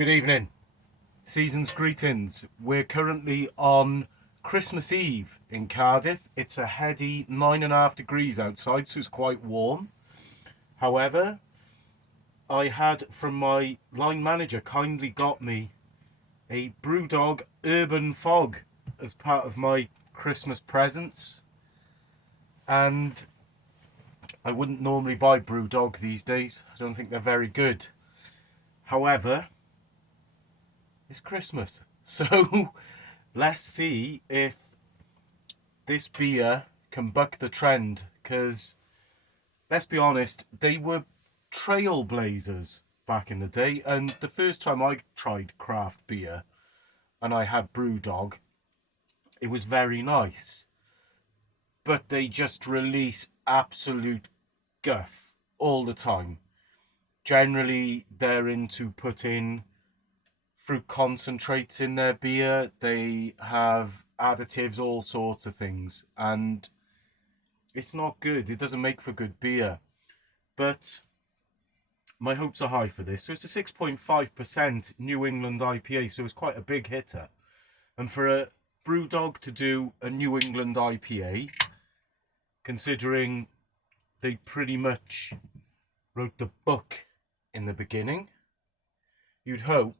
Good evening. Season's greetings. We're currently on Christmas Eve in Cardiff. It's a heady 9.5 degrees outside, so it's quite warm. However, I had from my line manager kindly got me a Brewdog Urban Fog as part of my Christmas presents. And I wouldn't normally buy Brewdog these days. I don't think they're very good. However, it's Christmas. So let's see if this beer can buck the trend, because let's be honest, they were trailblazers back in the day, and the first time I tried craft beer and I had Brewdog, it was very nice, but they just release absolute guff all the time. Generally, they're into putting fruit concentrates in their beer. They have additives, all sorts of things, and it's not good. It doesn't make for good beer. But my hopes are high for this. So it's a 6.5% New England IPA, so it's quite a big hitter. And for a Brewdog to do a New England IPA, considering they pretty much wrote the book in the beginning, you'd hope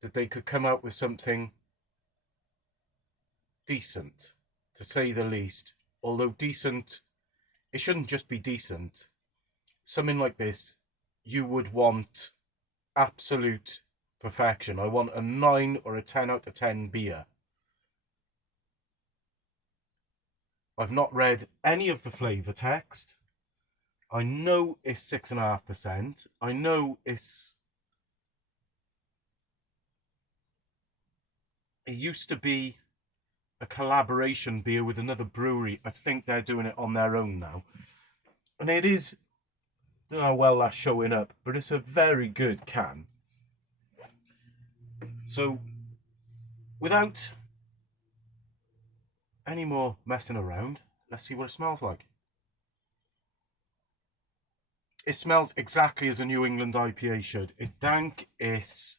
that they could come out with something decent, to say the least. Although decent, it shouldn't just be decent. Something like this, you would want absolute perfection. I want a 9 or a 10 out of 10 beer. I've not read any of the flavour text. I know it's 6.5%. I know it used to be a collaboration beer with another brewery. I think they're doing it on their own now. And it is, I don't know how well that's showing up, but it's a very good can. So, without any more messing around, let's see what it smells like. It smells exactly as a New England IPA should. It's dank, it's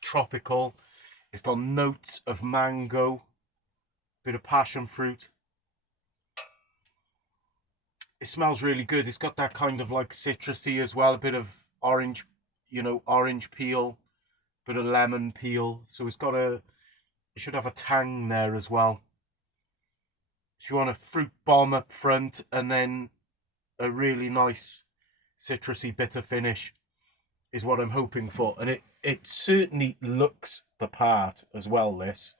tropical. It's got notes of mango, bit of passion fruit. It smells really good. It's got that kind of like citrusy as well, a bit of orange, orange peel, bit of lemon peel. So it should have a tang there as well. So you want a fruit bomb up front and then a really nice citrusy bitter finish is what I'm hoping for. And it certainly looks the part as well, this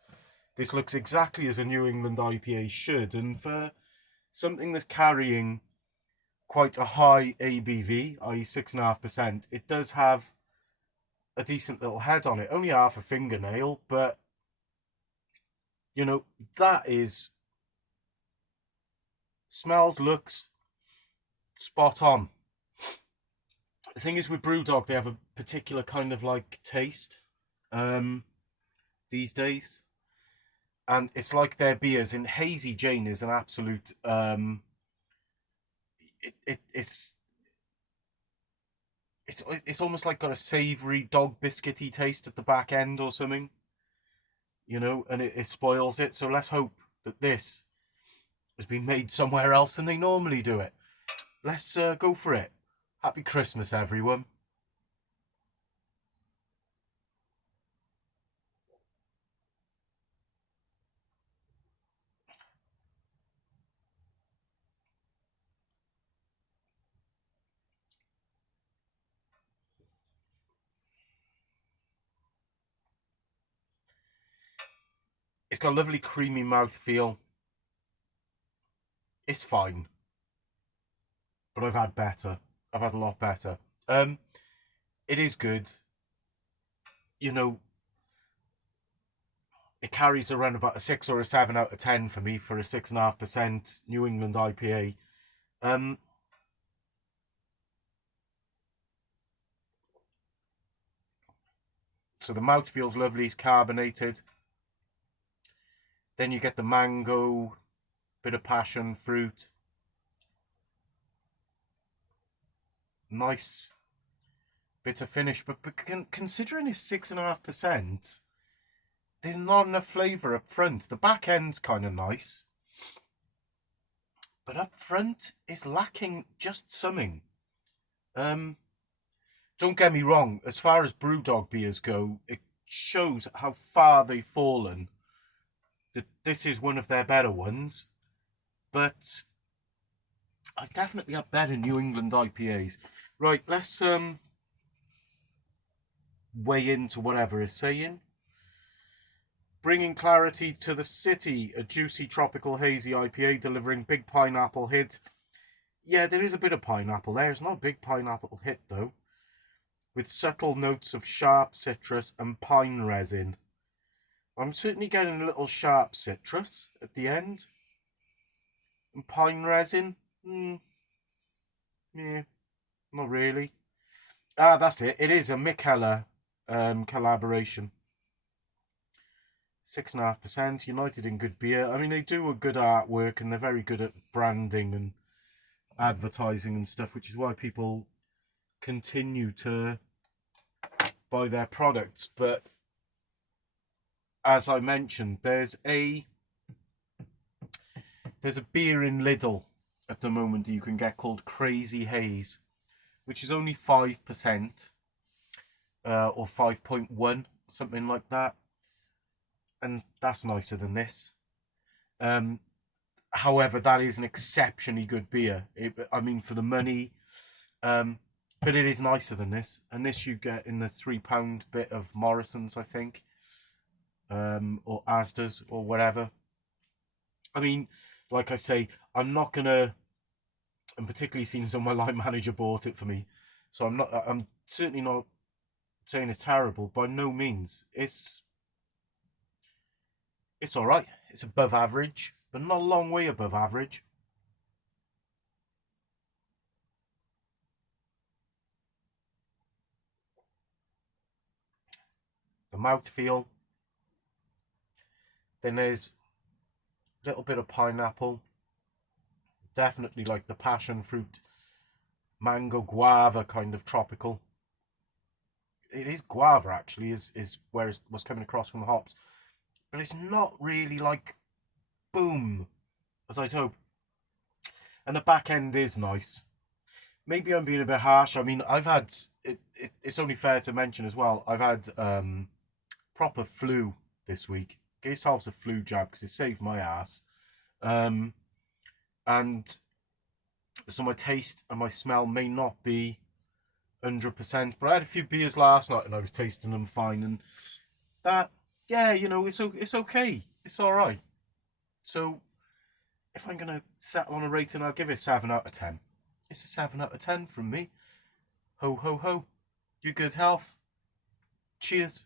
looks exactly as a New England IPA should, and for something that's carrying quite a high ABV, i.e. 6.5%, it does have a decent little head on it. Only half a fingernail, but that is smells, looks spot on. The thing is with Brewdog, they have a particular kind of like taste these days, and it's like their beers. And Hazy Jane is an absolute it's almost like got a savoury dog biscuity taste at the back end or something, and it spoils it. So let's hope that this has been made somewhere else than they normally do it. Let's go for it. Happy Christmas, everyone. It's got a lovely creamy mouthfeel. It's fine. But I've had better. I've had a lot better. It is good. It carries around about a 6 or a 7 out of 10 for me for a 6.5% New England IPA. So the mouth feels lovely, it's carbonated. Then you get the mango, bit of passion fruit. Nice bitter finish, but considering it's 6.5%, there's not enough flavour up front. The back end's kind of nice, but up front is lacking just something. Don't get me wrong, as far as Brewdog beers go, it shows how far they've fallen. That this is one of their better ones, but I've definitely had better New England IPAs. Right, let's weigh into whatever it's saying. Bringing clarity to the city, a juicy tropical hazy IPA delivering big pineapple hit. Yeah, there is a bit of pineapple there. It's not a big pineapple hit though. With subtle notes of sharp citrus and pine resin. I'm certainly getting a little sharp citrus at the end. And pine resin? Yeah, not really. Ah, that's it. It is a Mikkeller collaboration. 6.5%. United in Good Beer. I mean, they do a good artwork and they're very good at branding and advertising and stuff, which is why people continue to buy their products. But as I mentioned, there's a beer in Lidl at the moment that you can get called Crazy Haze, which is only 5% or 5.1, something like that. And that's nicer than this. However, that is an exceptionally good beer. I mean, for the money, but it is nicer than this. And this you get in the £3 bit of Morrison's, I think, or Asda's or whatever. I mean, like I say, I'm not gonna, and particularly since my line manager bought it for me, so I'm certainly not saying it's terrible. By no means. It's all right. It's above average, but not a long way above average. The mouthfeel. Then there's a little bit of pineapple. Definitely like the passion fruit, mango, guava kind of tropical. It is guava actually, is where it was coming across from the hops. But it's not really like boom, as I'd hope. And the back end is nice. Maybe I'm being a bit harsh. I mean, I've had, it's only fair to mention as well, I've had proper flu this week. Get yourselves a flu jab because it saved my ass. And so my taste and my smell may not be 100%, but I had a few beers last night and I was tasting them fine. And that, yeah, you know, it's okay. It's all right. So if I'm going to settle on a rating, I'll give it 7 out of 10. It's a 7 out of 10 from me. Ho, ho, ho. You good health. Cheers.